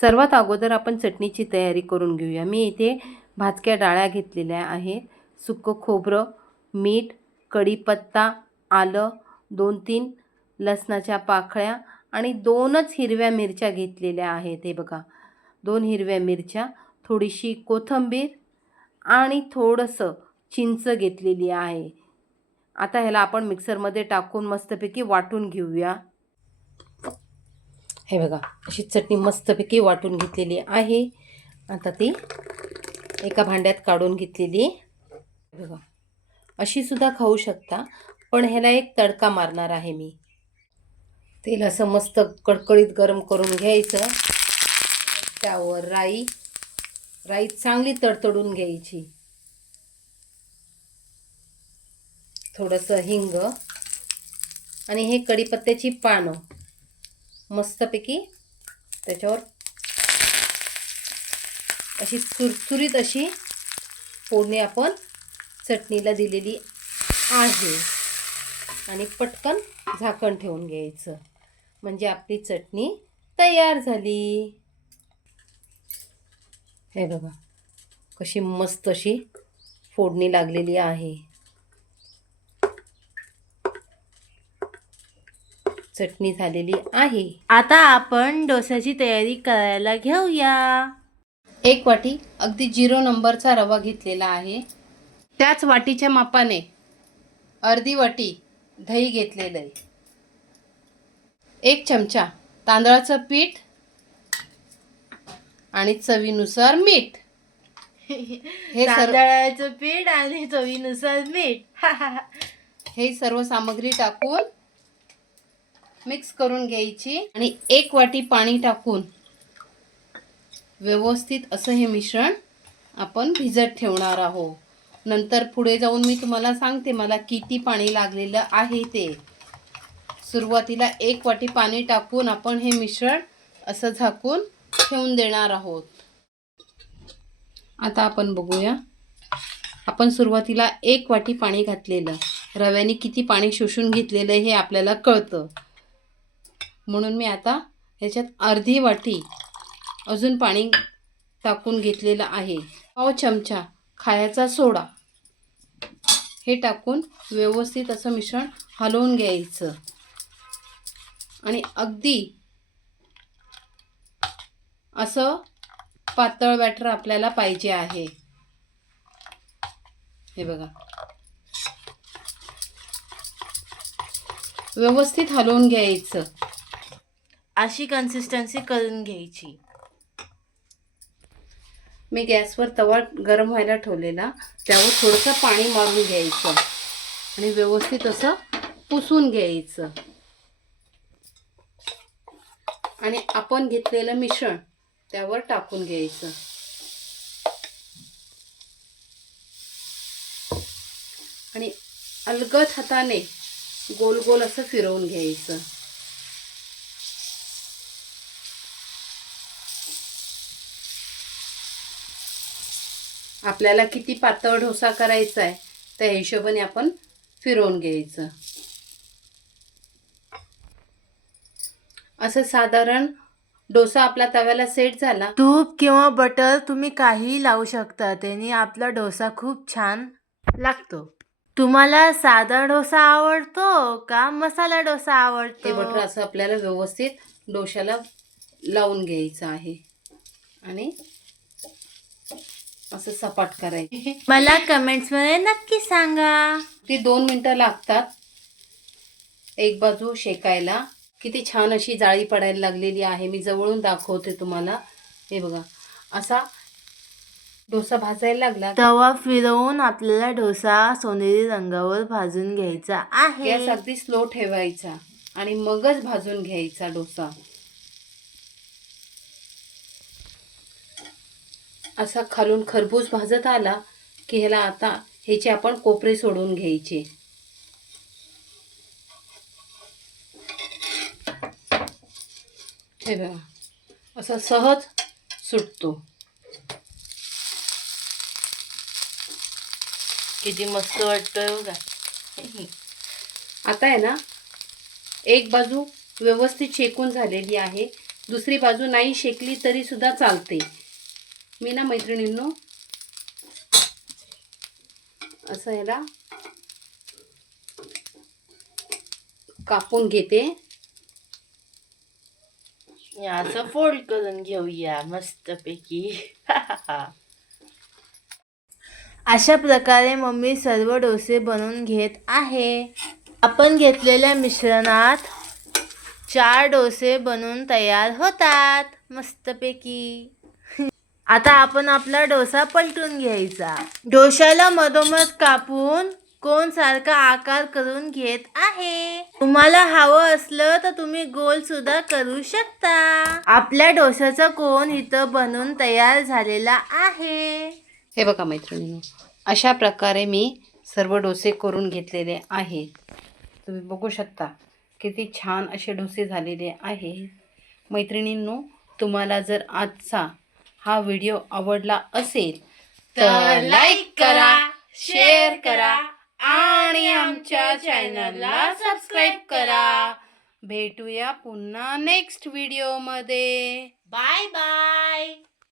सर्वात अगोदर आपण चटणीची तयारी करून घेऊया. मी इथे भाजक्या डाळ्या घेतलेल्या आहेत. सुकं खोबरं मीठ कढीपत्ता आलं दोन तीन लसणाच्या पाकळ्या आणि दोनच हिरव्या मिरच्या घेतलेल्या आहेत. हे बघा दोन हिरव्या मिरच्या थोडीशी कोथिंबीर आणि थोडंसं चिंच घेतलेली आहे. आता ह्याला आपण मिक्सरमध्ये टाकून मस्तपैकी वाटून घेऊया. हे बघा अशी चटणी मस्तपैकी वाटून घेतलेली आहे. आता ती एका भांड्यात काढून घेतलेली बघा अशी सुद्धा खाऊ शकता पण ह्याला एक तडका मारणार आहे मी. तेल असं मस्त कडकडीत गरम करून घ्यायचं. त्यावर राई राई चांगली तडतडून घ्यायची. थोडंसं हिंग आणि हे कढीपत्त्याची पानं. मस्तपैकी त्याच्यावर अशी चुरचुरीत अशी फोडणी आपण चटणीला दिलेली आहे. आणि पटकन झाकण ठेवून घ्यायचं. म्हणजे आपली चटणी तयार झाली. हे बघा कशी मस्त अशी फोडणी लागलेली आहे. चटणी झालेली आहे. आता आपण डोस्याची तयारी करायला घेऊया. एक वाटी अगदी झिरो नंबरचा रवा घेतलेला आहे. त्याच वाटीच्या मापाने अर्धी वाटी दही घेतलेलं आहे. एक चमचा तांदळाचं पीठ आणि चवीनुसार मीठ. हे तांदळाचं पीठ आणि चवीनुसार मीठ. हे सर्व सामग्री टाकून मिक्स करून घ्यायची आणि एक वाटी पाणी टाकून व्यवस्थित असं हे मिश्रण आपण भिजत ठेवणार आहोत. नंतर पुढे जाऊन मी तुम्हाला सांगते मला किती पाणी लागलेलं आहे ते. सुरुवातीला एक वाटी पाणी टाकून आपण हे मिश्रण असं झाकून ठेवून देणार आहोत. आता आपण बघूया. आपण सुरुवातीला एक वाटी पाणी घातलेलं. रव्याने किती पाणी शोषून घेतलेलं हे आपल्याला कळतं. म्हणून मी आता ह्याच्यात अर्धी वाटी अजून पाणी टाकून घेतलेलं आहे. पाव चमचा खायचा सोडा. हे टाकून व्यवस्थित असं मिश्रण हलवून घ्यायचं. आणि अगदी असं पातळ बॅटर आपल्याला पाहिजे आहे. हे बघा. व्यवस्थित हलवून घ्यायचं. अशी कन्सिस्टन्सी करून घ्यायची. मी गॅसवर तवा गरम व्हायला ठेवलेला त्यावर थोडंसं पाणी मारून घ्यायचं. आणि व्यवस्थित असं पुसून घ्यायचं. आणि आपण घेतलेलं मिश्रण त्यावर टाकून घ्यायचं. आणि अलगद हाताने गोल गोल असं फिरवून घ्यायचं. आपल्याला किती पातळ डोसा करायचा आहे त्या हिशोबाने आपण फिरवून घ्यायचं. असं साधारण डोसा आपला तव्याला सेट झाला. तूप किंवा बटर तुम्ही काहीही लावू शकता त्याने आपला डोसा खूप छान लागतो. तुम्हाला साधा डोसा आवडतो का मसाला डोसा ते बटर आवडतो असं आपल्याला व्यवस्थित डोशाला लावून घ्यायचं आहे. आणि असं सपाट करायचं. मला कमेंट्समध्ये नक्की सांगा. ती दोन मिनटं लागतात. एक बाजू शेकायला. किती छान अशी जाळी पडायला लागलेली आहे. मी जवळून दाखवते तुम्हाला. हे बघा. असा डोसा भाजायला लागला. तवा फिरवून आपल्याला डोसा सोनेरी रंगावर भाजून घ्यायचा गॅस आहे अगदी स्लो ठेवायचा आणि मगच भाजून घ्यायचा डोसा. असा खालून खरबूज भाजत आला की ह्याला आता ह्याचे आपण कोपरे सोडून घ्यायचे. हे बघा असा सहज सुटतो. किती मस्त वाटतोय बघा. आता आहे ना एक बाजू व्यवस्थित शेकून झालेली आहे दुसरी बाजू नाही शेकली तरी सुद्धा चालते. मी ना मैत्रिणींनो असं याला कापून घेते. असं फोल्ड करून घेऊया मस्तपैकी. अशा प्रकारे मम्मी सर्व डोसे बनवून घेत आहे. आपण घेतलेल्या मिश्रणात चार डोसे बनवून तयार होतात मस्तपैकी. आता आपण आपला डोसा पलटून घ्यायचा. डोशाला मधोमध कापून कोण सारखा आकार करून घेत आहे? तुम्हाला हवं असलं तर तुम्ही गोल सुद्धा करू शकता. आपल्या डोशाचा कोण इथं बनवून तयार झालेला आहे? हे बघा मैत्रिणींनो अशा प्रकारे मी सर्व डोसे करून घेतलेले आहेत. तुम्ही बघू शकता किती छान असे डोसे झालेले आहेत. मैत्रिणींनो तुम्हाला जर आजचा हा व्हिडिओ आवडला असेल तर like करा, शेअर करा आणि आमच्या चॅनलला सबस्क्राईब करा. भेटूया पुन्हा नेक्स्ट व्हिडिओमध्ये बाय बाय